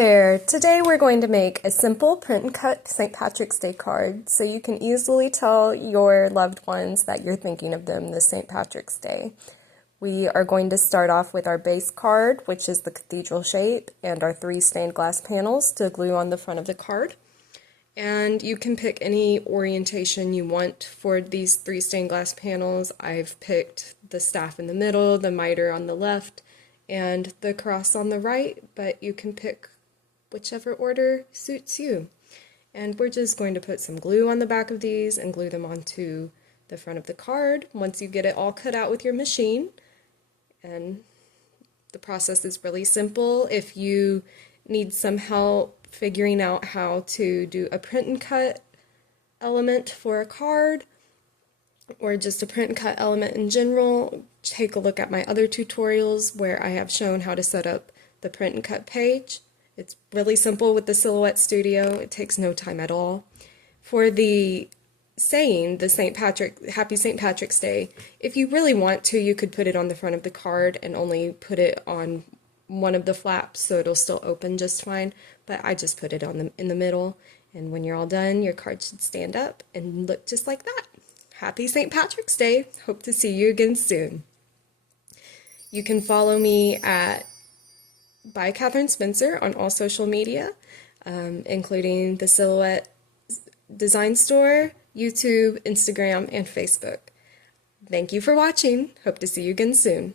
there! Today we're going to make a simple print and cut St. Patrick's Day card so you can easily tell your loved ones that you're thinking of them this St. Patrick's Day. We are going to start off with our base card, which is the cathedral shape, and our 3 stained glass panels to glue on the front of the card. And you can pick any orientation you want for these 3 stained glass panels. I've picked the staff in the middle, the mitre on the left, and the cross on the right, but you can pick whichever order suits you. And we're just going to put some glue on the back of these and glue them onto the front of the card once you get it all cut out with your machine. And the process is really simple. If you need some help figuring out how to do a print and cut element for a card, or just a print and cut element in general, take a look at my other tutorials where I have shown how to set up the print and cut page. It's really simple with the Silhouette Studio. It takes no time at all. For the saying, Happy St. Patrick's Day, if you really want to, you could put it on the front of the card and only put it on one of the flaps so it'll still open just fine, but I just put it in the middle, and when you're all done, your card should stand up and look just like that. Happy St. Patrick's Day! Hope to see you again soon. You can follow me at by Catherine Spencer on all social media, including the Silhouette Design Store, YouTube, Instagram, and Facebook. Thank you for watching. Hope to see you again soon.